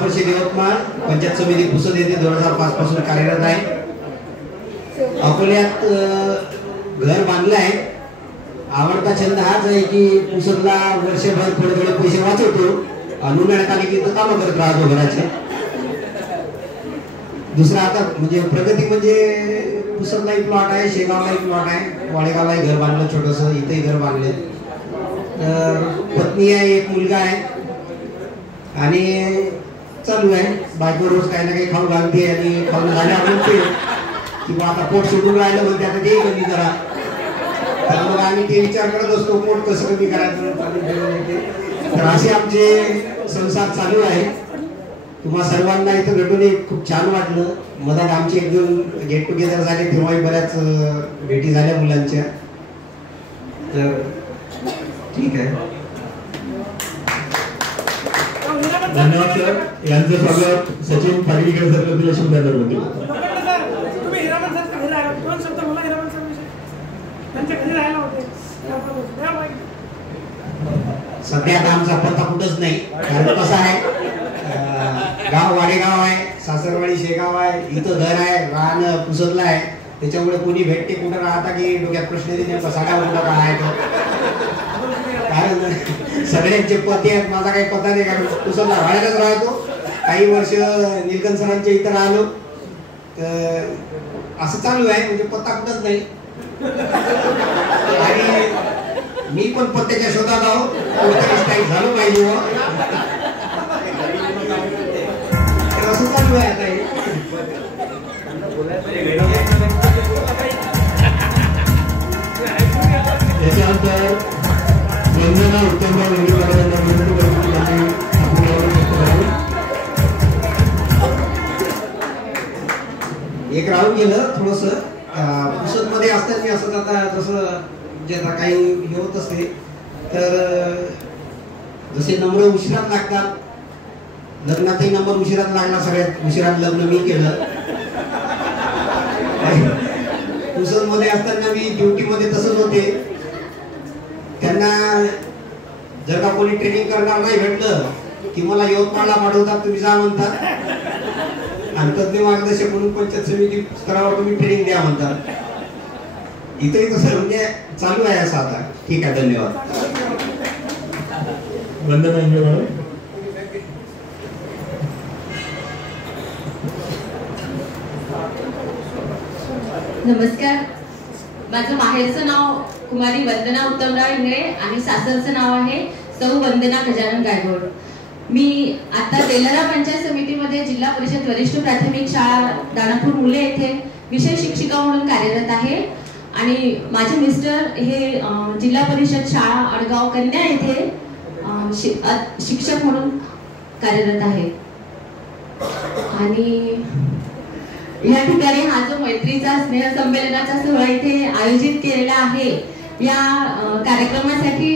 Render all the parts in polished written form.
परिषद यवतमाळ पंचायत समिती पुसद येथे 2005 पासून कार्यरत आहे. अकोल्यात घर बांधलं आहे. आवडता छंद हाच आहे की पुसदला वर्षभर थोडे थोडे पैसे वाचवतो आणि उन्हाळ्यात आले की काम करत राहतो घराचे. दुसरा आता म्हणजे प्रगती म्हणजे पुसदला एक प्लॉट आहे, शेगावला एक प्लॉट आहे, वाडेगावला घर बांधलं छोटस, इथेही घर बांधले. पत्नी आहे, एक मुलगा आहे आणि चालू आहे. बायको रोज काही ना काही खाऊ घालते आणि खाऊन झाल्यावर म्हणते की आता पोट सुटून राहिलं म्हणते आता ते कमी करा. तर मग आम्ही ते विचार करत असतो पोट कसं कमी करायचं. तर असे आमचे संसार चालू आहे. तुम्हा सर्वांना इथं भेटून खूप छान वाटलं. मधात आमचे एक दोन गेट टुगेदर झाले तेव्हाही बऱ्याच भेटी झाल्या मुलांच्या. तर ठीक आहे. धन्यवाद सर. यांचं स्वागत सचिन पाडवीकर सर करतील अशी विनंती करतो. तुम्ही हिरामन सर घरी राहिला, दोन शब्द बोला हिरामन सर विषयी. त्यांच्या घरी राहायला होते. सध्या आता आमचा पत्ता कुठंच नाही. कारण कसं आहे गाव वाडेगाव आहे, सासरवाडी शेगाव आहे, इथं घर आहे, राहणं पुसदला आहे. त्याच्यामुळे कोणी भेटते कुठं राहता की डोक्यात प्रश्न येते सगळा कुठं काय आहे. कारण सगळ्यांचे पती आहेत, माझा काही पत्ता नाही. कारण पुसदला राहायलाच राहतो. काही वर्ष निलकंठ सरांच्या इथं राहिलो. तर असं चालू आहे म्हणजे पत्ता कुठंच नाही. आणि मी पण पत्त्याच्या शोधात आहोत. काही झालं पाहिजे असं चालू आहे आता. त्याच्यानंतर वंदना उत्तमराव इंगळेकर यांना विनंती करतो की त्यांनी एक राहून गेलं थोडस. पुसद मध्ये असताना मी असं आता जसं जे आता काही हे होत असते तर जसे नंबर उशिरात लागतात, लग्नातही नंबर उशिरात लागला. सगळ्यात उशिरात लग्न मी केलं. पुसद मध्ये असताना मी ड्युटी मध्ये तसंच होते. त्यांना जर का कोणी ट्रेनिंग करणार नाही भेटलं की मला यवतमाळला पाठवतात, तुम्ही जा म्हणतात. आणि तज्ञ मार्गदर्शक म्हणून पंचायत समिती स्तरावर तुम्ही ट्रेनिंग द्या म्हणतात. इथंही तसं म्हणजे चालू आहे असं आता. ठीक आहे, धन्यवाद. वंदना इंगळे मॅडम. नमस्कार. माझं माहेरचं नाव कुमारी वंदना उत्तमराव इंगळे आणि सासरचं नाव आहे सौ वंदना गजानन गायकवाड. मी आता तेलरा पंचायत समितीमध्ये जिल्हा परिषद वरिष्ठ प्राथमिक शाळा दानापूर मुले येथे विषय शिक्षिका म्हणून कार्यरत आहे. आणि माझे मिस्टर हे जिल्हा परिषद शाळा अडगाव कन्या येथे शिक्षक म्हणून कार्यरत आहे. आणि या ठिकाणी हा जो मैत्रीचा स्नेह संमेलनाचा सोहळा इथे आयोजित केलेला आहे, या कार्यक्रमासाठी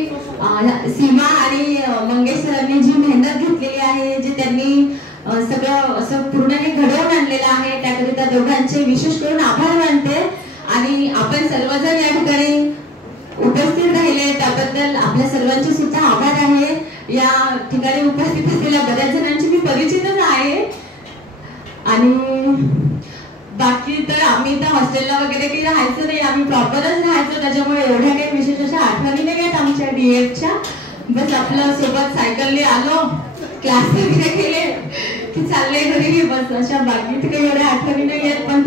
सीमा आणि मंगेश सरांनी जी मेहनत घेतलेली आहे, जे त्यांनी सगळं असं पूर्ण हे घडवून आणलेलं आहे, त्याकरिता दोघांचे विशेष करून आभार मानते. आणि आपण सर्वजण या ठिकाणी उपस्थित राहिले त्याबद्दल आपल्या सर्वांचे सुद्धा आभार आहे. या ठिकाणी उपस्थित असलेल्या बऱ्याच जणांची मी परिचितच आहे. आणि बाकी तर आम्ही तर हॉस्टेलला वगैरे काही राहायचं नाही, आम्ही प्रॉपरच राहायचो. त्याच्यामुळे एवढ्या काही विशेष अशा आठवणी नाही आहेत आमच्या डीएडच्या. बस आपलं सोबत सायकलने आलो, क्लास वगैरे केले की चालले घरी, बस अशा बाकी तर काही एवढ्या आठवणी नाही आहेत. पण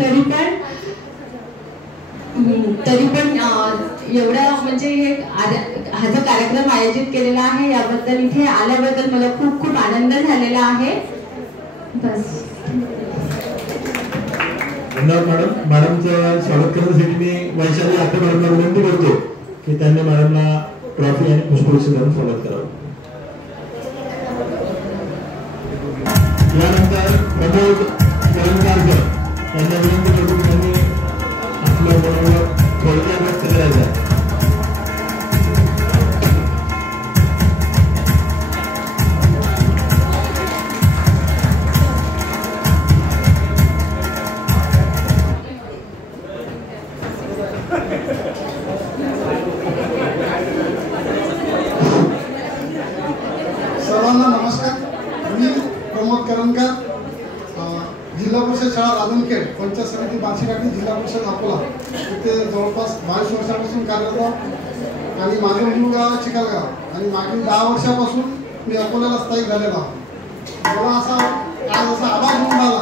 तरी पण एवढा म्हणजे हा जो कार्यक्रम आयोजित केलेला आहे याबद्दल इथे आल्याबद्दल मला खूप खूप आनंद झालेला आहे. बस. धन्यवाद मॅडम. मॅडमचं स्वागत करण्यासाठी मी वैशाली आटे मॅडमला विनंती करतो की त्यांनी मॅडमला ट्रॉफी आणि पुष्पगुच्छ देऊन स्वागत करावं. यानंतर प्रमोद करंजकर यांना विनंती करतो की त्यांनी आपलं बरोबर थोडक्यात व्यक्त करायचं. सर्वांना नमस्कार. मी प्रमोद करंजकर, जिल्हा परिषद शाळा राजनखेड, पंचायत समिती बार्शीकाठी, जिल्हा परिषद अकोला इथे जवळपास 22 वर्षापासून कार्यरत आहोत आणि माझे मूळ गाव चिखलगाव आणि मागील 10 वर्षापासून मी अकोल्याला स्थायिक झालेलो आहे. मला आज असा आभास होऊन आला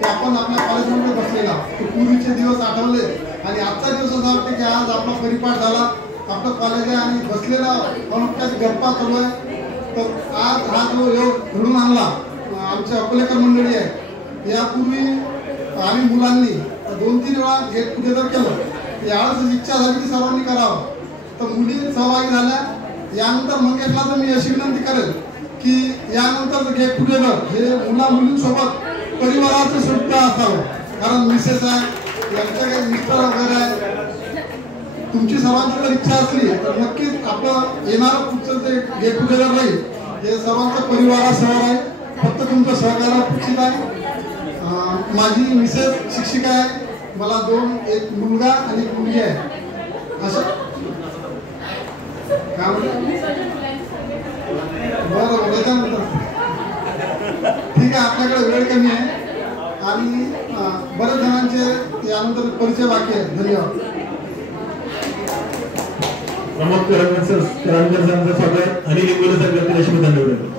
की आपण आपल्या कॉलेजमध्ये बसलेला की पूर्वीचे दिवस आठवले आणि आजचा दिवस असा वाटते की आज आपला परिपाठ झाला, आपलं कॉलेज आहे आणि बसलेला अनुष्ठाची गप्पा चालू आहे. तर आज हा जो योग घडून आणला आमच्या अकोलेकर मंडळी आहे. यापूर्वी आम्ही मुलांनी 2-3 वेळा गेट टुगेदर केलं. यावेळेस इच्छा झाली की सर्वांनी करावं, तर मुली सहभागी झाल्या. यानंतर मंगेशला तर मी अशी विनंती करेल की यानंतर गेट टुगेदर हे मुला मुलींसोबत परिवाराचं सुद्धा असावं, कारण मिसेस आहे, यांच्या काही मिस्टर वगैरे आहे. तुमची सर्वांची जर इच्छा असली तर नक्कीच आपलं येणारं पुढचं ते गेट टुगेदर राहील हे सर्वांचं परिवारासह आहे. फक्त तुमचं सहकार्य अपेक्षित आहे. माझी मिसेस शिक्षिका आहे, मला एक मुलगा आणि एक मुलगी आहे. असं बरं त्याच्यानंतर ठीक आहे, आपल्याकडे वेळ कमी आहे आणि बरेच जणांचे यानंतर परिचय बाकी आहे. धन्यवाद. प्रमोद करंजकर सरांचं स्वागत आणि लिंगोले सर करतील अशी मी धन्यवाद देतो.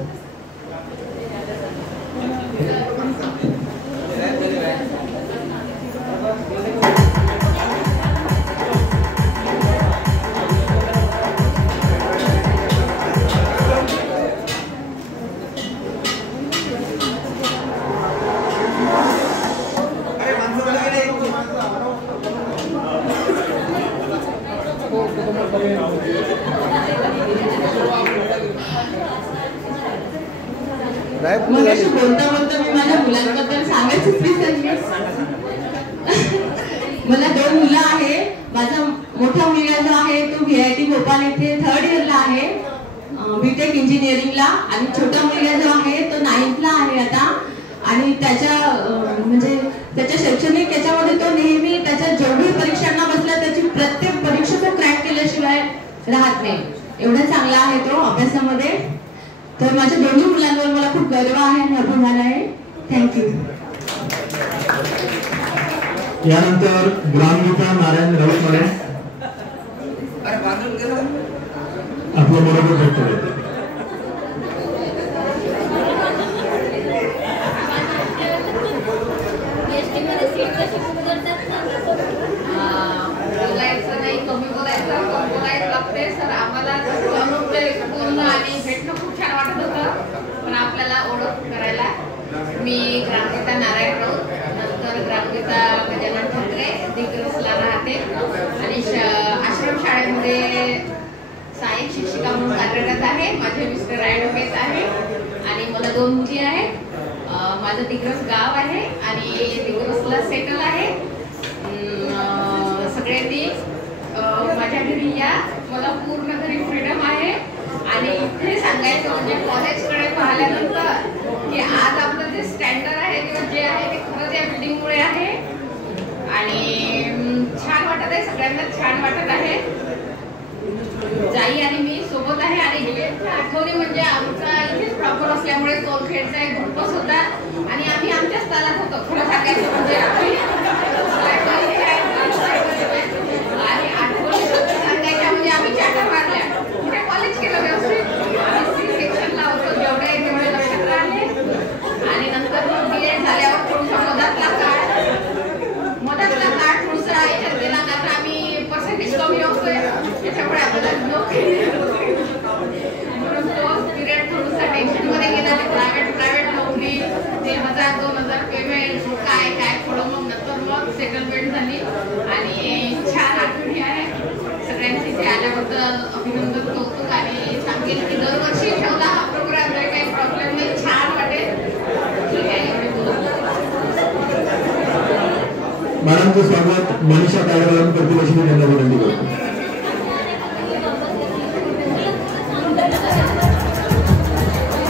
मगाशी बोलता बोलता मी माझ्या मुलांबद्दल सांगायचंच विसरले. मला 2 मुलं आहे. माझा मोठा मुलगा जो आहे तो VIT भोपाळ येथे 3rd इयरला आहे, BTech इंजिनिअरिंगला, आणि छोटा मुलगा जो आहे तो 9th ला आहे आता. आणि त्याच्या शैक्षणिक याच्यामध्ये तो नेहमी त्याच्या जेवढी परीक्षांना बसला त्याची प्रत्येक परीक्षा तो क्रॅक केल्याशिवाय राहत नाही. एवढा चांगला आहे तो अभ्यासामध्ये. तर माझ्या 2 मुलांवर मला खूप गर्व आहे आणि अभिमान आहे. थँक्यू. यानंतर ग्रामगीता नारायण राऊतवाडे आपलं बरोबर भेटतो. बोलायचं नाही, कमी बोलायचं, बोलायचं लागते. सर आम्हाला बोलणं आणि भेटणं खूप छान वाटत होतं, पण आपल्याला ओळख करायला मी ग्रामगीता नारायण राऊत, नंतर ग्रामगीता गजानन ठाकरे, दिग्रसला राहते आणि आश्रम शाळेमध्ये सहाय्यक शिक्षिका म्हणून कार्यरत आहे. माझे मिस्टर ॲडव्होकेट आहे आणि मला 2 मुली आहेत. माझं दिग्रस गाव आहे आणि दिग्रसला सेटल आहे. सगळ्यांनी माझ्या घरी या, मला पूर्ण घरी फ्रीडम आहे. आणि इथे सांगायचं म्हणजे कॉलेजकडे पाहिल्यानंतर की आज आपलं जे स्टँडर्ड आहे किंवा जे आहे ते खरंच या बिल्डिंगमुळे आहे आणि छान वाटत आहे, सगळ्यांना छान वाटत आहे. जाई आणि मी सोबत आहे आणि गेटच्या आठवणी म्हणजे आमचा इथेच प्रॉपर असल्यामुळे तोलखेडचा एक ग्रुपच होता आणि आम्ही आमच्याच तालात होतो. खरं सांगायचं म्हणजे आणि आठवणी सांगायच्या म्हणजे आम्ही चाटा मारल्या. पुढे कॉलेज केलं व्यवस्थित, आम्ही C सेक्शनला होतो, जेवढे तेवढे लक्षात राहिले. आणि नंतर मग BA झाल्यावर थोडसा मधातला काळ थोडसा याच्यात गेला, नंतर आम्ही पर्सेंटेज कमी होतोय त्याच्यामुळे आपल्याला म्हणून तो पिरियड थोडासा टेन्शन मध्ये गेला. प्रायव्हेट नोकरी 1000-2000 पेमेंट काय थोडं, मग नंतर मग सेटलमेंट झाली आणि छान आठवणी आहे. सगळ्यांची इथे आल्याबद्दल अभिनंदन, कौतुक आणि सांगेल की दरवर्षी ठेवला हा प्रोग्राम, काही प्रॉब्लेम नाही, छान वाटेल. ठीक आहे. मॅडमचं स्वागत मनीषा कार्यक्रम करतील अशी मी त्यांना विनंती करतो.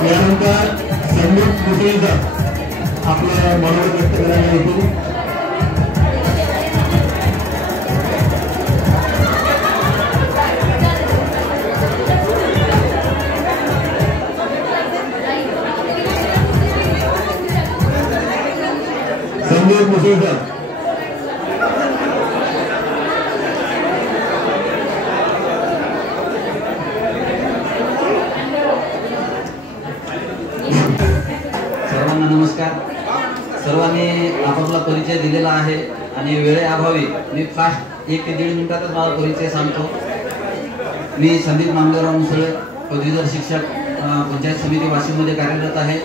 यानंतर संदीप मुसळीचा आपलं मनोगत व्यक्त करायला येतो. मुसळकर. सर्वांना नमस्कार. सर्वांनी आपापला परिचय दिलेला आहे आणि वेळेअभावी मी फास्ट 1 ते 1.5 मिनिटातच माझा परिचय सांगतो. मी संदीप नामदेवराव मुसळे, पदवीधर शिक्षक, पंचायत समिती वाशिममध्ये कार्यरत आहे.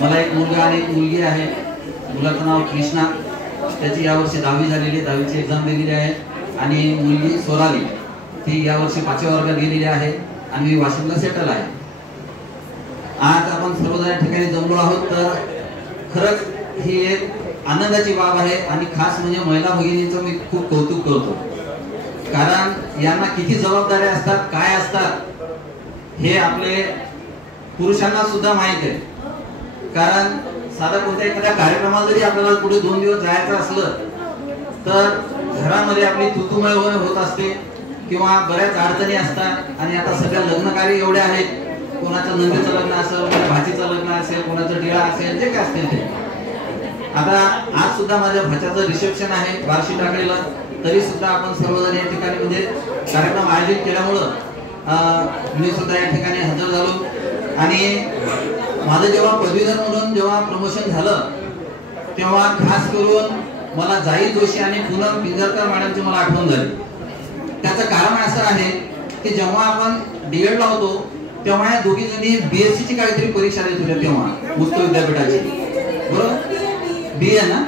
मला एक मुलगा आणि एक मुलगी आहे. मुलाचं नाव कृष्णा, त्याची यावर्षी 10वी झालेली, 10वीची एक्झाम दिलेली आहे. आणि मुलगी सोनाली, ती यावर्षी 5व्या वर्गात गेलेली आहे आणि मी वाशिमला सेटल आहे. आज आपण सर्वजण या ठिकाणी जमलो आहोत तर खरंच ही एक आनंदाची बाब आहे. आणि खास म्हणजे महिला भगिनींचं मी खूप कौतुक करतो, कारण यांना किती जबाबदाऱ्या असतात, काय असतात हे आपले पुरुषांना सुद्धा माहित आहे. कारण साधा कोणत्या एखाद्या कार्यक्रमाला जरी आपल्याला पुढे 2 दिवस जायचं असलं तर घरामध्ये आपली तुतुमय होत असते किंवा बऱ्याच अडचणी असतात. आणि आता सध्या लग्न कार्य एवढे आहेत, कोणाचं नंदेचं लग्न असेल, कोणाच्या भाचीचं लग्न असेल, कोणाचं टिळा असेल, जे काय असतील ते. आता आज सुद्धा माझ्या भाच्याचं रिसेप्शन आहे बार्शी टाकलेलं, तरी सुद्धा आपण सर्वजण या ठिकाणी म्हणजे कार्यक्रम आयोजित केल्यामुळं मी सुद्धा या ठिकाणी हजर झालो. आणि माझं जेव्हा पदवीधर म्हणून जेव्हा प्रमोशन झालं तेव्हा खास करून मला जाई जोशी आणि पूनम पिंजरकर मॅडमची मला आठवण झाली. त्याचं कारण असं आहे की जेव्हा आपण डीएड ला होतो तेव्हा या दोघी जणी बीएससी ची काहीतरी परीक्षा देत होत्या, तेव्हा मुक्त विद्यापीठाची, बरोबर, बीए ना.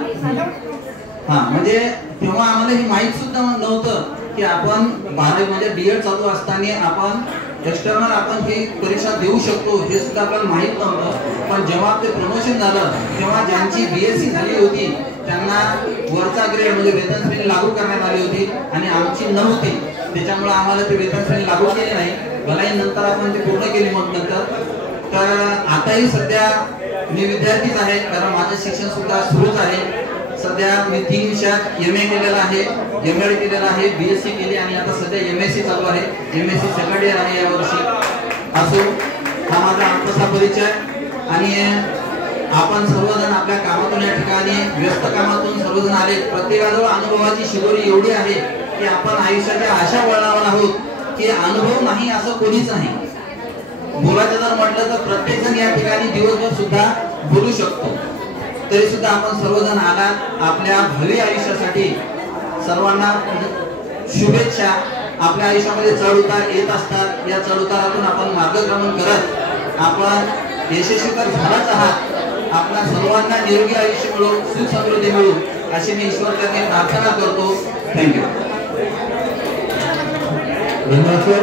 हा, म्हणजे तेव्हा आम्हाला हे माहित सुद्धा नव्हतं की आपण 12वी म्हणजे डीएड चालू असताना आपण एक्सटर्नल आपण ही परीक्षा देऊ शकतो, हे सुद्धा आपल्याला माहित नव्हतं. पण जेव्हा ते प्रमोशन झालं तेव्हा ज्यांची बीएससी झाली होती त्यांना वरचा ग्रेड म्हणजे वेतन श्रेणी लागू करण्यात आली होती आणि आमची नव्हती, त्याच्यामुळे आम्हाला ते वेतन श्रेणी लागू केली नाही. भलाई नंतर आपण ते पूर्ण केली मग नंतर. तर आताही सध्या मी विद्यार्थीच आहे, कारण माझं शिक्षण सुद्धा सुरूच आहे. सध्या मी 3 विषयात MA केलेला आहे, MAD केलेला आहे, BSc केली आणि आता सध्या MSc चालू आहे. MSc सेकंड इयर आहे यावर्षी. असो, हा माझा आमचा परिचय. आणि आपण सर्वजण आपल्या कामातून या ठिकाणी व्यस्त कामातून सर्वजण आले. प्रत्येकाजवळ अनुभवाची शिदोरी एवढी आहे की आपण आयुष्याच्या अशा वळणावर आहोत की अनुभव नाही असं कोणीच नाही. बोलायचं जर म्हटलं तर प्रत्येक जण या ठिकाणी दिवसभर सुद्धा बोलू शकतो. तरी सुद्धा आपण सर्वजण आलात आपल्या भावी आयुष्यासाठी. सर्वांना शुभेच्छा. आपल्या आयुष्यामध्ये चढ उतार येत असतात, या चढ उतारातून आपण मार्गक्रमण करत आपण यशस्वी तर झालाच आहात. आपल्या सर्वांना निरोगी आयुष्य मिळो, सुख समृद्धी मिळो अशी मी ईश्वराकडे प्रार्थना करतो. थँक्यू. धन्यवाद सर.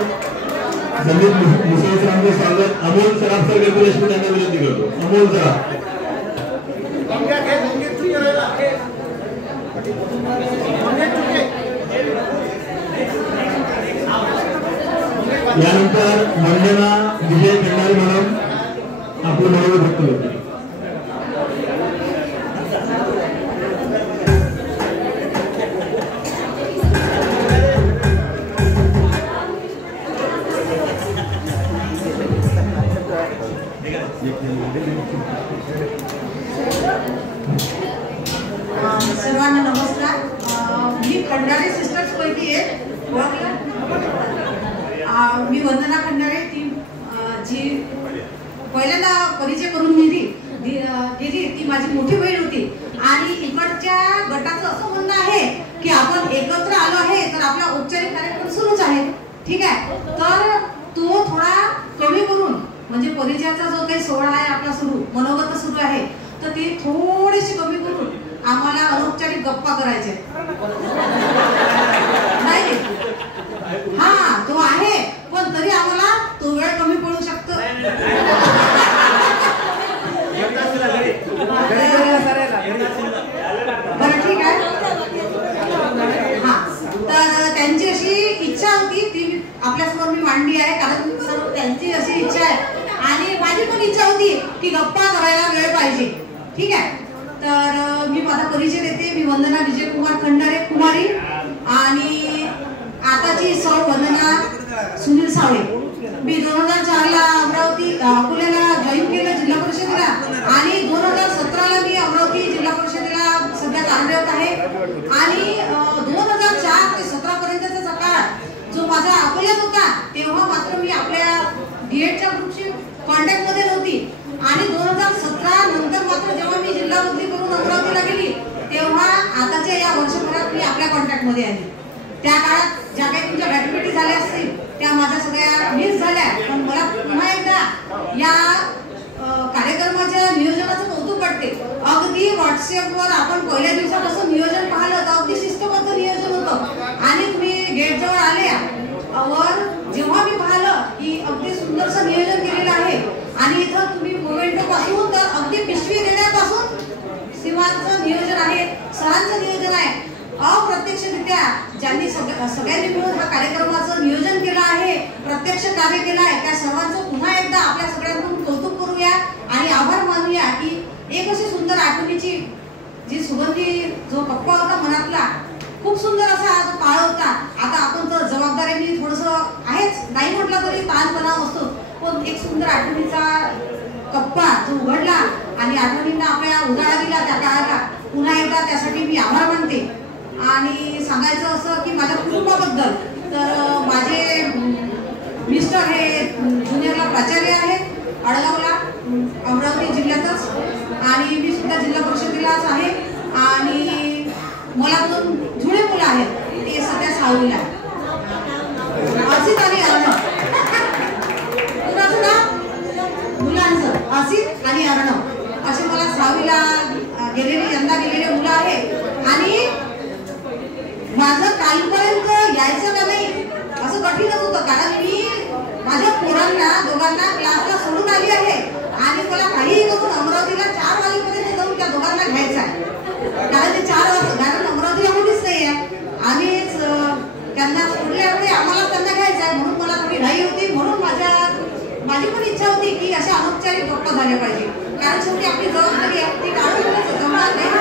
संदीप मुसळे सरांचं स्वागत. अमोल सराफ सर रेग्युलेशन त्यांना विनंती करतो. अमोल सराफ. यानंतर वंदना विजय खंडारे मॅडम आपलं मनोगत व्यक्त करतो. सर्वांना नमस्कार. मी खंडारे सिस्टर्स पैकी एक. मी वंदना खंडारे, ती जी पहिल्यांदा परिचय करून गेली ती माझी मोठी बहीण होती. आणि इकडच्या गटाचं असं म्हणणं आहे की आपण एकत्र आलो आहे तर आपला औपचारिक कार्यक्रम सुरूच आहे. ठीक आहे, तर तो थोडा कमी करून म्हणजे परिचयाचा जो काही सोहळा आहे आपला सुरू, मनोगत सुरू आहे, तर ती थोडीशी कमी करून आम्हाला अनौपचारिक गप्पा करायचे. नाही, हा तो आहे पण तरी आम्हाला तो वेळ कमी पडू शकतो. बरं, ठीक आहे. हा, तर त्यांची अशी इच्छा होती, ती आपल्यासमोर मी मांडली आहे, कारण सर्व त्यांची अशी इच्छा आहे आणि माझी पण इच्छा होती की गप्पा करायला वेळ पाहिजे. ठीक आहे, तर मी माझा परिचय देते. मी वंदना विजय कुमार खंडारे कुमारी आणि आताची सौ वंदना सुनील सावळे. मी 2004ला अमरावती अकोल्याला जॉईन केलं जिल्हा परिषदेला आणि 2017ला मी अमरावती जिल्हा परिषदेला मी आपल्या कॉन्टॅक्टमध्ये आली. त्या काळात ज्या काही तुमच्या भेटीभेटी झाल्या असतील त्या माझ्या सगळ्या मिस झाल्या. पण मला पुन्हा एकदा या कार्यक्रमाच्या नियोजनाचं कौतुक वाटते. अगदी व्हॉट्सअपवर आपण पहिल्या दिवसापासून नियोजन पाहिलं तर अगदी शिस्तबद्ध नियोजन होतं. आणि तुम्ही गेटजवळ आले वर जेव्हा मी पाहिलं की अगदी सुंदरसं नियोजन केलेलं आहे आणि इथं तुम्ही मोमेंटो पासून तर अगदी पिशवी देण्यापासून सीमांचं नियोजन आहे, सरांचं नियोजन आहे. अप्रत्यक्षरित्या ज्यांनी सगळ्यांनी मिळून हा कार्यक्रमाचं नियोजन केलं आहे, प्रत्यक्ष कार्य केलं आहे, त्या सर्वांचं पुन्हा एकदा आपल्या सगळ्यांकडून कौतुक करूया आणि आभार मानूया की एक अशी सुंदर आठवणीची जी सुगंधी जो कप्पा होता मनातला, खूप सुंदर असा जो काळ होता. आता आपण तर जबाबदारीने थोडंसं आहेच, नाही म्हटलं तरी ताणतणाव असतो, पण एक सुंदर आठवणीचा कप्पा जो उघडला आणि आठवणींना आपल्या उजाळा दिला त्या काळाला, पुन्हा एकदा त्यासाठी मी आभार मानते. आणि सांगायचं असं की माझ्या कुटुंबाबद्दल तर माझे मिस्टर हे ज्युनियरला प्राचार्य आहेत आडगावला, अमरावती जिल्ह्यातच, आणि मी सुद्धा जिल्हा परिषदेलाच आहे. आणि मला 2 जुळे मुलं आहेत, ते सध्या 6वीला असित आणि अर्णव. कुणाचं नाव? मुलांचं असित आणि अर्णव असे मला 6वीला यंदा गेलेले मुलं आहेत. आणि माझं कालपर्यंत यायचं का नाही असं कठीणच होतं, कारण मी माझ्या पोरांना दोघांना क्लासला सोडून आली आहे आणि मला काहीही करून अमरावतीला 4 वाजेपर्यंत जाऊन त्या दोघांना घ्यायचं आहे. कारण ते 4 वाजता, कारण अमरावतीला कुठेच नाही आहे. आम्हीच त्यांना सोडल्यामुळे आम्हाला त्यांना घ्यायचं आहे, म्हणून मला थोडी घाई होती. म्हणून माझी पण इच्छा होती की अशा अनौपचारिक गप्पा झाल्या पाहिजे, कारण शेवटी आपली जबाबदारी आहे ती टाळून जमणार नाही.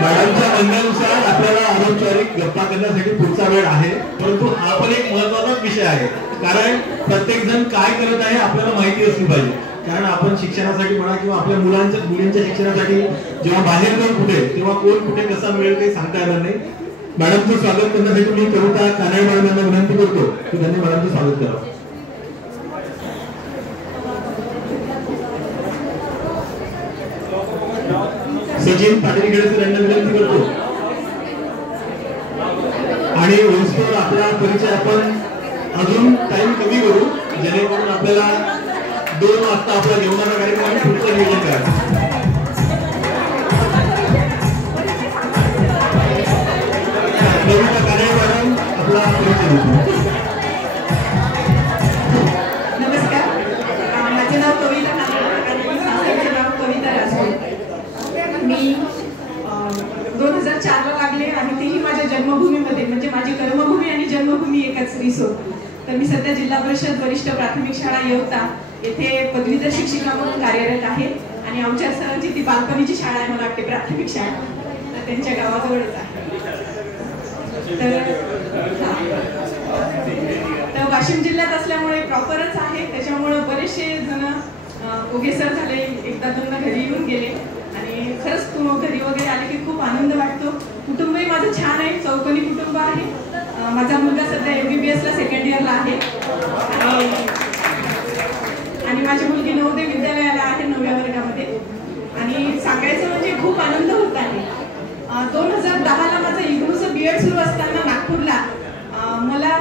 मॅडमच्या म्हणण्यानुसार आपल्याला अनौपचारिक गप्पा करण्यासाठी पुढचा वेळ आहे, परंतु हा पण एक महत्वाचाच विषय आहे. कारण प्रत्येक जण काय करत आहे आपल्याला माहिती असली पाहिजे. कारण आपण शिक्षणासाठी म्हणा किंवा आपल्या मुलींच्या शिक्षणासाठी जेव्हा बाहेर जाऊ कुठे, तेव्हा कोण कुठे कसा मिळेल काही सांगता येणार नाही. मॅडमचं स्वागत करण्यासाठी मी कविता कानडे मॅडम यांना विनंती करतो की त्यांनी मॅडमचं स्वागत करावं. सचिन पाटीलकडे सर यांना विनंती करतो. आणि वैष्णव आपला परिचय आपण अजून टाइम कमी करू, जेणेकरून आपल्याला 2 वाजता आपला जेवणाचा कार्यक्रम आणि पुढचं नियोजन करायचं. कविता कानडे मॅडम आपला परिचय देतो. नमस्कार, माझे नाव कविता कानडे आणि सासरचे नाव कविता राजपूत. मी 2004ला लागले आणि तेही माझ्या जन्मभूमीमध्ये, म्हणजे माझी कर्मभूमी आणि जन्मभूमी एकाच रिसोड. तर मी सध्या जिल्हा परिषद वरिष्ठ प्राथमिक शाळा येवता येथे पदवीधर शिक्षिका म्हणून कार्यरत आहे. आणि आमच्या सरांची ती बालपणीची शाळा आहे, मला वाटते प्राथमिक शाळा, तर त्यांच्या गावाजवळच आहे. तर वाशिम जिल्ह्यात असल्यामुळे प्रॉपरच आहे, त्याच्यामुळे बरेचसे जण ओगे सर झाले, 1-2दा घरी येऊन गेले. आणि खरंच घरी वगैरे आले की खूप आनंद वाटतो. कुटुंबही माझं छान आहे, चौकोनी कुटुंब आहे. माझा मुलगा सध्या MBBSला 2nd इयरला आहे आणि माझी मुलगी नवोदय विद्यालयाला आहे 9व्या वर्गामध्ये. आणि सांगायचं म्हणजे खूप आनंद होत आहे. 2010ला माझं इग्नूचं BEd सुरू असताना नागपूरला मला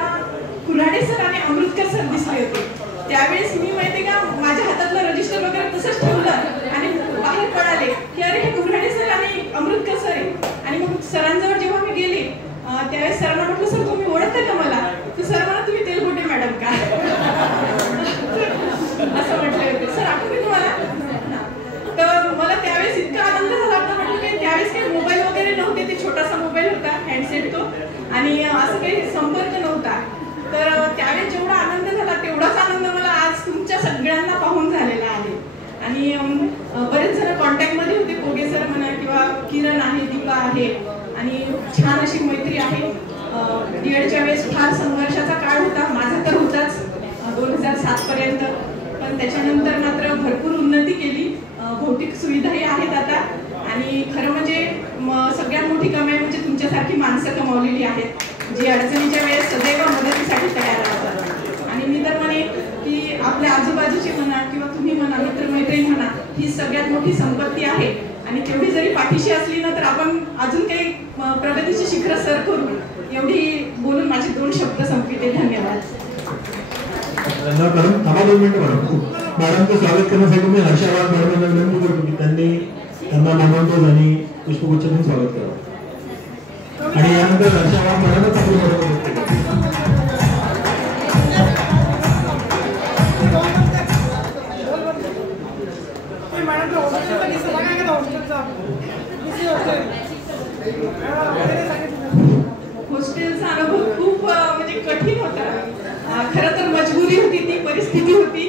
कुऱ्हाडे सर आणि अमृतकर सर दिसले होते. त्यावेळेस मी माहिती का माझ्या हातातलं रजिस्टर वगैरे तसंच ठेवलं आणि बाहेर पडाले की अरे हे कुऱ्हाडे सर आणि अमृतकर सर आहे. आणि मग सरांजवळ जेव्हा मी गेली त्यावेळेस सरांना म्हटलं सर तुम्ही ओळखता का मला? तर सर म्हणा तुम्ही तेलगोटे मॅडम का असं म्हटले होते. सर आठवते तुम्हाला? तर मला त्यावेळेस इतका आनंद झाला होता. म्हटलं की त्यावेळेस काही मोबाईल वगैरे नव्हते, ते छोटासा मोबाईल होता हँडसेट तो, आणि असं काही संपर्क नव्हता. तर त्यावेळेस जेवढा आनंद झाला तेवढाच आनंद मला आज तुमच्या सगळ्यांना पाहून झालेला आहे. आणि बरेच जण कॉन्टॅक्टमध्ये होते, कोगे सर म्हणा किंवा किरण आहे, दीपा आहे, आणि छान अशी मैत्री आहे. BEdच्या वेळेस फार संघर्षाचा काळ होता, माझा तर होताच 2007 पर्यंत, पण त्याच्यानंतर मात्र भरपूर उन्नती केली. भौतिक सुविधाही आहेत आता. आणि खरं म्हणजे सगळ्यात मोठी कमाई म्हणजे तुमच्यासारखी माणसं कमावलेली आहेत, जी अडचणीच्या वेळेस सदैव मदतीसाठी तयार राहतात. आणि आणि मी तर म्हणे की आपल्या आजूबाजूचे म्हणा किंवा तुम्ही म्हणा, मित्रमैत्रीण म्हणा, ही सगळ्यात मोठी संपत्ती आहे. आणि तेवढी जरी पाठीशी असली ना तर आपण अजून काही प्रगतीची शिखर सर करू. एवढी बोलून माझे 2 शब्द संपविते. धन्यवाद. मॅडमचं स्वागत करण्यासाठी मी हर्षा वाघ मॅडमांना विनंती करतो की त्यांना नामांकन आणि पुष्पगुच्छातून स्वागत करावं. आणि यानंतर हर्षा वाघ मॅडमच आपली बरोबर हॉस्टेलचा अनुभव खूप म्हणजे कठीण होता. खरं तर मजबुरी होती, ती परिस्थिती होती.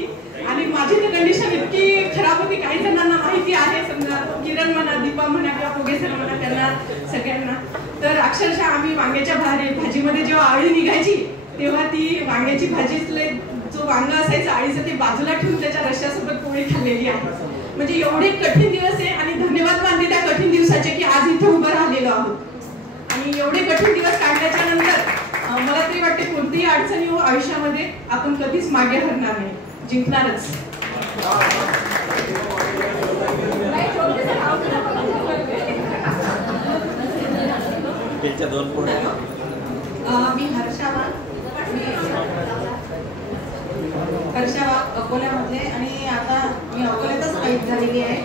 आणि माझी तर कंडिशन इतकी खराब होती, काही जणांना माहिती आहे, समजा किरण म्हणा, दीपा म्हणा किंवा पोगे सर म्हणा, त्यांना सगळ्यांना. तर अक्षरशः आम्ही वांग्याच्या भाजीमध्ये जेव्हा आळी निघायची तेव्हा ती वांग्याची भाजीतले जो वांगा असायचा आळीचं ते बाजूला ठेवून त्याच्या रश्श्यासोबत पोळी खाल्लेली आहे. म्हणजे एवढे कठीण दिवस आहे आणि धन्यवाद मानते त्या कठीण दिवसाचे की आज इथे उभं राहिलेलो आहोत. आणि एवढे कठीण दिवस काढल्याच्या नंतर मला तरी वाटते कोणतीही अडचणी हो आयुष्यामध्ये आपण कधीच मागे हरणार नाही, जिंकणारच. मी हर्षा वाघ अकोल्यामधले आणि आता मी अकोल्यातच स्थायिक झालेली आहे.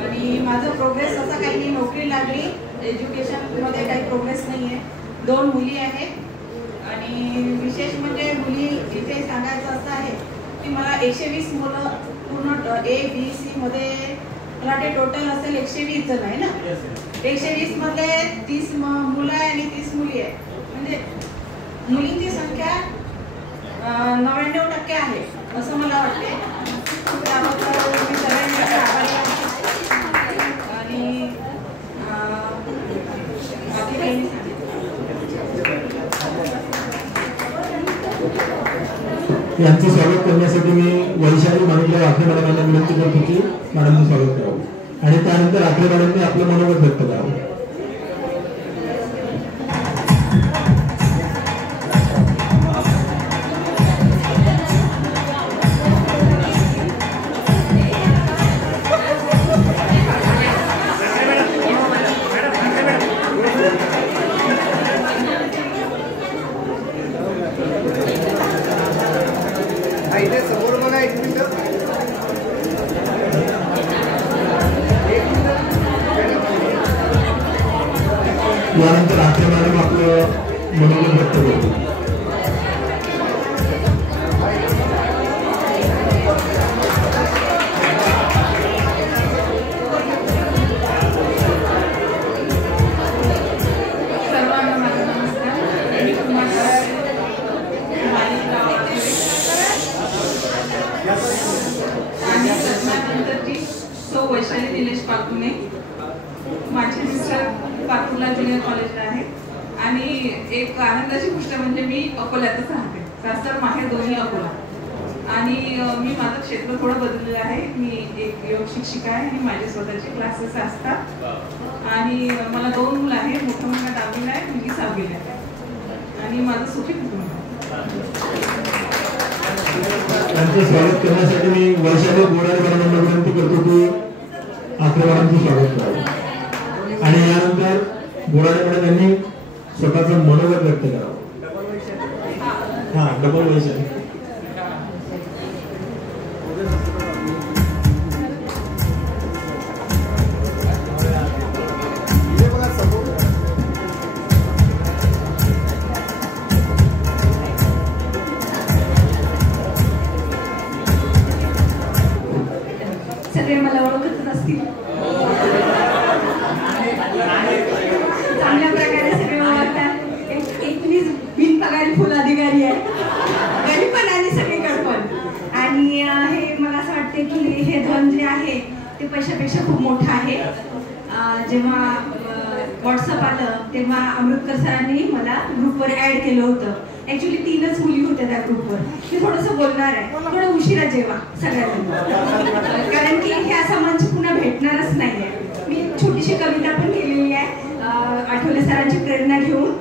आणि माझं प्रोग्रेस असं काही नाही, नोकरी लागली, एज्युकेशनमध्ये काही प्रोग्रेस नाही आहे. 2 मुली आहेत आणि विशेष म्हणजे मुली इथे सांगायचं असं आहे की मला 120 मुलं पूर्ण ABC मध्ये मला वाटते टोटल असेल 120 जण आहे ना. 120 मध्ये 30 मुलं आहे आणि 30 मुली आहे. म्हणजे मुलींची संख्या 99% आहे असं मला वाटते. त्याबद्दल मी सगळ्यांचे आभारी आहे. आणि बाकी काही नाही सांगितलं. यांचं स्वागत करण्यासाठी मी वैशाली माणिकराव आखरे मॅडमांना विनंती करतो की मॅडमचं स्वागत करावं आणि त्यानंतर आखरे मॅडमने आपलं मनोगत व्यक्त करावं. यानंतर आखरे मॅडम आपलं मनोगत व्यक्त करतो. सर्वांना माझा नमस्कार. मी तुम्हाला आणि लग्नानंतरची सौ वैशाली निलेश पाकुने. माझे मिस्टर पाकुला ज्युनियर कॉलेजला आहे. आणि एक आनंदाची गोष्ट म्हणजे मी अकोल्यातच राहते, सासर माहेर दोन्ही अकोला. आणि मी माझं क्षेत्र थोडं बदललेलं आहे. मी एक योग शिक्षिका आहे आणि माझे स्वतःचे क्लासेस असतात. आणि मला 2 मुलं आहेत, मोठा मुलगा 10वीला आहे, मुलगी 6वीला आहे. आणि माझं सुखी कुटुंब आहे. त्यांचं स्वागत करण्यासाठी मी वैशाली बोराडे मॅडमांना विनंती करतो की आखरे मॅडमचं स्वागत करावं. आणि यानंतर बोराडे मॅडम यांनी स्वतःचं मनोगत व्यक्त करावं. हा, डबल वैशाली. सगळे मला ओळखतच असतील. चांगल्या प्रकारे सगळे ओळखतात. एक बिनपगारी फुल अधिकारी आहे, घरी पण आणि सगळीकडे पण. आणि हे मला असं वाटते की हे धन जे आहे ते पैशापेक्षा खूप मोठं आहे. जेव्हा व्हॉट्सअप आलं तेव्हा अमृतकर सरांनी मला ग्रुपवर ऍड केलं होतं. ऍक्च्युली 3च मुली होत्या त्या ग्रुपवर. मी थोडंसं बोलणार आहे, थोडं उशिरा जेवा सगळ्यांना, कारण की हे असा मंच पुन्हा भेटणारच नाहीये. मी छोटीशी कविता पण केलेली आहे आठवले सरांची प्रेरणा घेऊन.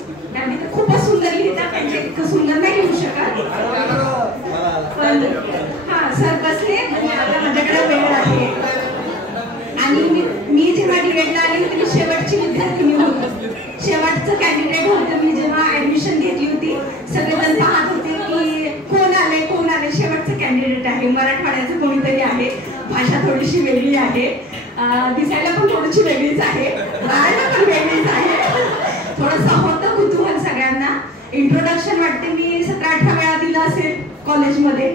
आणि खूपच सुंदर लिहितात, त्यांचे इतकं सुंदर नाही लिहू शकत. थोडीशी वेगळी आहे, दिसायला पण थोडीशी वेगळीच आहे, राहायला पण वेगळीच आहे. थोडंसं होतं कुतूहल सगळ्यांना. इंट्रोडक्शन वाटते मी 17-18 वेळा दिलं असेल कॉलेजमध्ये,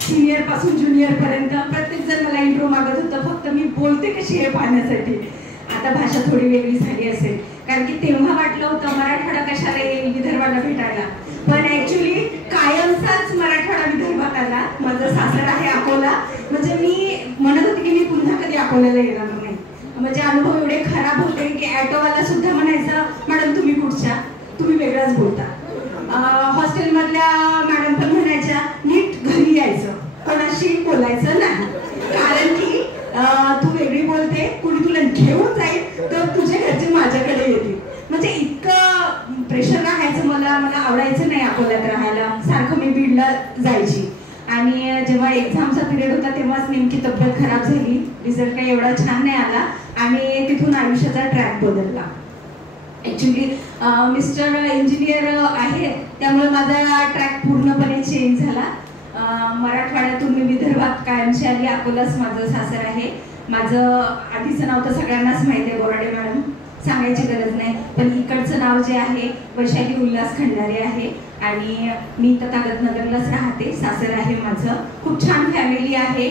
सिनियर पासून ज्युनियर पर्यंत. प्रत्येक जण मला इंट्रो मागत होतं, फक्त मी बोलते कशी हे पाहण्यासाठी. आता भाषा थोडी वेगळी झाली असेल, कारण की तेव्हा वाटलं होतं मराठवाडा कशाला येईल विदर्भाला भेटायला, पण ऍक्च्युली कायमचाच मराठवाडा विदर्भात आला. माझं सासर आहे अकोला, म्हणजे मी म्हणत होते की मी पुन्हा कधी अकोल्याला येणार नाही. म्हणजे अनुभव एवढे खराब होते की ॲटोवाला सुद्धा म्हणायचं, मॅडम तुम्ही कुठच्या, तुम्ही वेगळाच बोलता. हॉस्टेलमधल्या मॅडम पण म्हणायच्या, नीट घरी यायचं, कोणाशी बोलायचं नाही, कारण की तू वेगळी बोलते, कुणी तुला घेऊन जाईल तर तुझे घरचे माझ्याकडे येतील. म्हणजे इतकं प्रेशर राहायचं. मला आवडायचं नाही अकोल्यात राहायला. सारखं मी बीडला जायची, आणि जेव्हा एक्झामचा पिरियड होता तेव्हाच नेमकी तब्येत खराब झाली, रिझल्ट काही एवढा छान नाही आला, आणि तिथून आयुष्याचा ट्रॅक बदलला. ॲक्च्युली मिस्टर इंजिनियर आहे, त्यामुळे माझा ट्रॅक पूर्णपणे चेंज झाला. मराठवाड्यातून मी विदर्भात कायमची आली. अकोलाच माझं सासर आहे. माझं आधीचं नाव तर सगळ्यांनाच माहिती आहे, बोराडे मॅडम, सांगायची गरज नाही. पण इकडचं नाव जे आहे वैशाली उल्हास खंडारे आहे, आणि मी तथागतनगरलाच राहते. सासर आहे माझं. खूप छान फॅमिली आहे,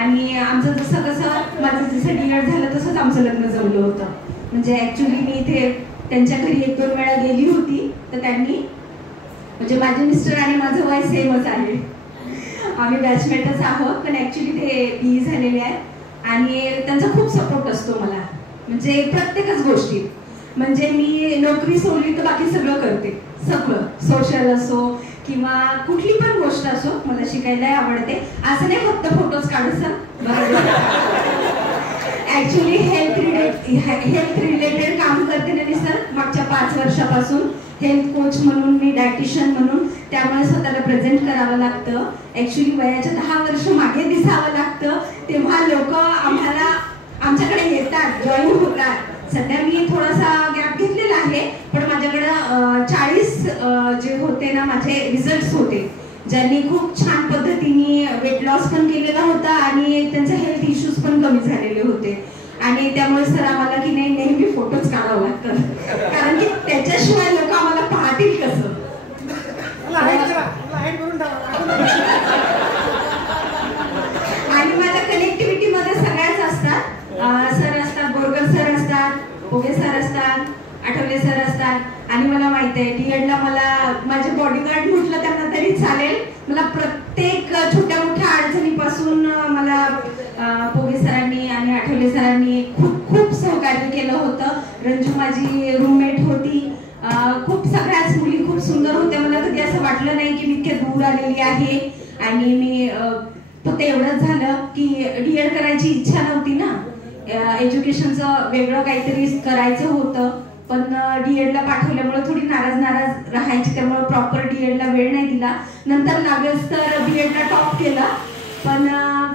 आणि आमचं जसं कसं माझं जसं डिनर झालं तसंच आमचं लग्न जमलं होतं. म्हणजे ॲक्च्युली मी इथे त्यांच्या घरी 1-2 वेळा गेली होती, तर त्यांनी, म्हणजे माझे मिस्टर आणि माझं वय सेमच आहे, आम्ही बॅचमेटच आहोत, पण ॲक्च्युली ते BE झालेले आहेत, आणि त्यांचा खूप सपोर्ट असतो मला, म्हणजे प्रत्येकच गोष्टीत. म्हणजे मी नोकरी सोडली तर बाकी सगळं करते, सगळं, सोशल असो किंवा कुठली पण गोष्ट असो, मला शिकायलाही आवडते. असं नाही फक्त फोटोज काढायचं, बरोबर. ॲक्च्युली हेल्थ रिलेटेड काम करते ना मी सर, मागच्या 5 वर्षापासून हेल्थ कोच म्हणून, मी डायटिशियन म्हणून, त्यामुळे स्वतःला प्रेझेंट करावं लागतं. ॲक्च्युली वयाच्या 10 वर्ष मागे दिसावं लागतं, तेव्हा लोक आमच्याकडे येतात, जॉईन होतात. सध्या मी थोडासा गॅप घेतलेला आहे, पण माझ्याकडं 40 जे होते ना माझे रिझल्ट्स होते, ज्यांनी खूप छान पद्धतीने वेट लॉस पण केलेला होता, आणि त्यांचे हेल्थ इश्यूज पण कमी झालेले होते. आणि त्यामुळे सर आम्हाला की नाही नेहमी फोटोज काढावं लागतात, कारण की त्याच्याशिवाय लोक आम्हाला पाहतील कसं. आणि माझ्या कनेक्टिव्हिटी मध्ये सगळ्याच असतात. सर असतात, बोरकर सर असतात, पोगे सर असतात, आठवले सर असतात, आणि मला माहिती आहे डीएडला मला माझे बॉडीगार्ड म्हटलं त्यांना तरी चालेल. मला प्रत्येक छोट्या मोठ्या अडचणीपासून मला पोगे सरांनी आणि आठवले सरांनी खूप सहकार्य केलं होतं. रंजू माझी रूममेट होती, खूप सगळ्याच मुली खूप सुंदर होत्या. मला कधी असं वाटलं नाही की मी इतक्या दूर आलेली आहे. आणि मी फक्त एवढंच झालं की डीएड करायची इच्छा नव्हती ना, एज्युकेशनचं वेगळं काहीतरी करायचं होतं, पण डीएडला पाठवल्यामुळे थोडी नाराज राहायची, त्यामुळे प्रॉपर डीएडला वेळ नाही दिला. नंतर लागेल तर बीएडला टॉप केला, पण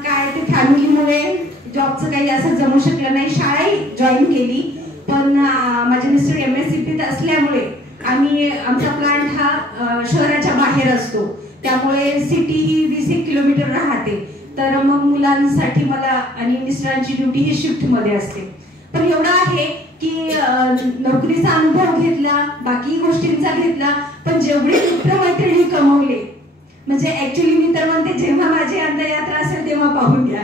काय ते फॅमिलीमुळे जॉबचं काही असं जमू शकलं नाही. शाळाही जॉईन केली, पण माझे मिस्टर MSCPत असल्यामुळे आमचा प्लांट हा शहराच्या बाहेर असतो, त्यामुळे सिटी ही 20 किलोमीटर राहते. तर मग मुलांसाठी मला आणि मिस्टरांची ड्युटी ही शिफ्टमध्ये असते. पण एवढं आहे की नोकरीचा अनुभव घेतला, बाकी गोष्टींचा घेतला, पण जेवढे मित्रमैत्रिणी कमवले, म्हणजे ऍक्च्युली मी तर म्हणते जेव्हा माझी अंत्ययात्रा असेल तेव्हा पाहून घ्या.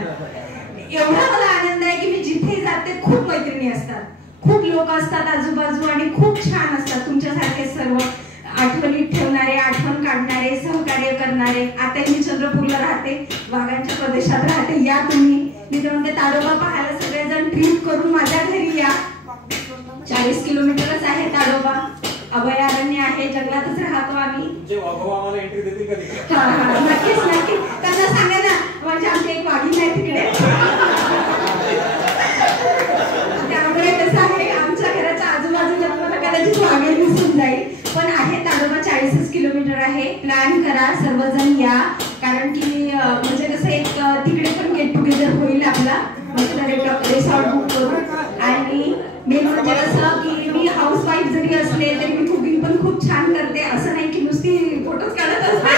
एवढा मला आनंद आहे की मी जिथे जाते खूप मैत्रिणी असतात, खूप लोक असतात आजूबाजू, आणि खूप छान असतात तुमच्यासारखे सर्व आठवणीत ठेवणारे, आठवण काढणारे, सहकार्य करणारे. आता मी चंद्रपूरला राहते, वाघांच्या प्रदेशात राहते. या तुम्ही, मी तर म्हणते ताडोबा पाहायला सगळेजण ट्रिप करून माझ्या घरी या. 40 किलोमीटरच आहे ताडोबा, अभयारण्य आहे, जंगलातच राहतो आम्ही. नक्कीच त्यांना सांगा ना, म्हणजे आमची एक वाघीण आहे तिकडे. त्यामुळे कसं आहे, आमच्या घराच्या आजूबाजूला तुम्हाला कदाचित वाघीण दिसून जाईल, पण आहे ताडोबा 40 किलोमीटर आहे. प्लॅन करा, सर्वजण या, कारण की म्हणजे कसं एक तिकडे पण गेट टुगेदर होईल आपला, मस्त रिसॉर्ट बुक करू. आणि मेन म्हणजे कसं की मी हाऊस वाईफ जरी असले तरी मी कुकिंग पण खूप छान करते. असं नाही की नुसती फोटोज काढत असते.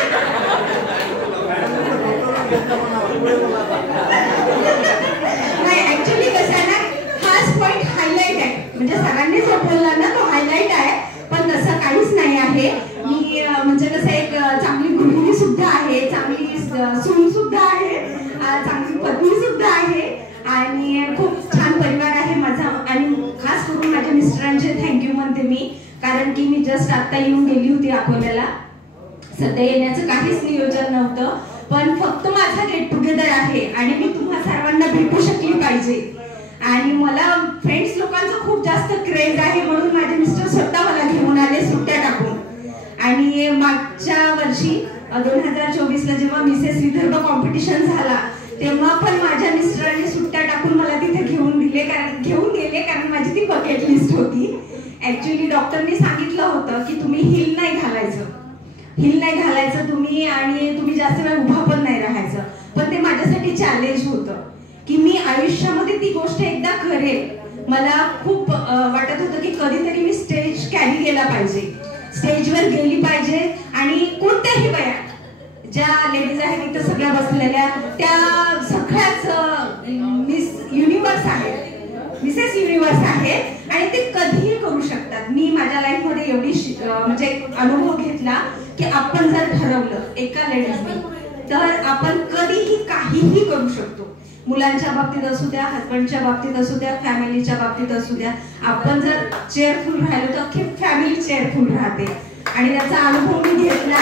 सून सुद्धा आहे, चांगली पत्नी सुद्धा आहे आणि खूप छान परिवार आहे माझा. आणि खास करून माझ्या मिस्टरांचे थँक्यू म्हणते मी, कारण की मी जस्ट आता येऊन गेली होती अकोल्याला. सध्या येण्याचं काहीच नियोजन नव्हतं, पण फक्त माझा गेट टुगेदर आहे आणि मी तुम्हा सर्वांना भेटू शकली पाहिजे. आणि मला फ्रेंड्स लोकांचं खूप जास्त क्रेज आहे, म्हणून माझे मिस्टर स्वतः मला घेऊन आले सुट्ट्या टाकून. आणि मागच्या वर्षी 2024ला जेव्हा मिसेस विदर्भ कॉम्पिटिशन झाला तेव्हा पण माझ्या मिस्टरांनी सुट्ट्या टाकून मला तिथे घेऊन गेले, कारण माझी ती बकेट लिस्ट होती. ऍक्च्युली डॉक्टरनी सांगितलं होतं की तुम्ही हिल नाही घालायचं तुम्ही, आणि तुम्ही जास्त वेळ उभा पण नाही राहायचं. पण ते माझ्यासाठी चॅलेंज होतं की मी आयुष्यामध्ये ती गोष्ट एकदा करेल. मला खूप वाटत होतं की कधीतरी मी स्टेज कॅरी केला पाहिजे, स्टेजवर गेली पाहिजे. आणि कोणत्याही वयात ज्या लेडीज आहेत इथं सगळ्या बसलेल्या त्या सगळ्याच मिसेस युनिव्हर्स आहेत आणि ते कधीही करू शकतात. मी माझ्या लाईफ मध्ये एवढी म्हणजे अनुभव घेतला की आपण जर ठरवलं एका लेडीजने तर आपण कधीही काहीही करू शकतो. मुलांच्या बाबतीत असू द्या, हसबंडच्या बाबतीत असू द्या, फॅमिलीच्या बाबतीत असू द्या. आपण जर चेअरफुल राहिलो तर अख्खी फॅमिली चेअरफुल राहते. आणि त्याचा अनुभव मी घेतला.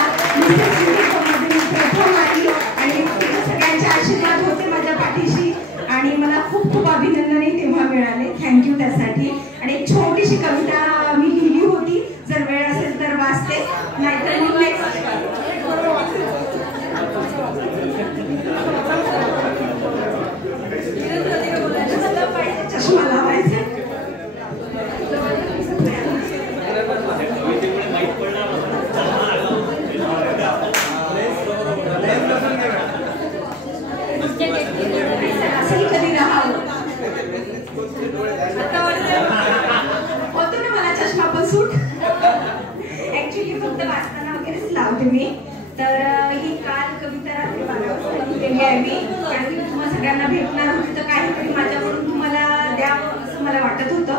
प्रथम आली आणि सगळ्यांचे आशीर्वाद होते माझ्या पाठीशी आणि मला खूप खूप अभिनंदनही तेव्हा मिळाले. थँक्यू त्यासाठी. आणि एक छोटीशी कविता मी लिहिली होती, जर वेळ असेल तर वाचते, नाहीतर मग चष्मा लावायचा. असंही कधी राहावं होतो ना मला चष्मा पण सूट. ऍक्च्युली फक्त वाचताना वगैरेच लावते मी. तर ही काल कविता रात्री 12 वाजता लिहिलेली आहे मी, कारण मी तुम्हाला सगळ्यांना भेटणार होती तर काहीतरी माझ्याकडून तुम्हाला द्यावं असं मला वाटत होतं.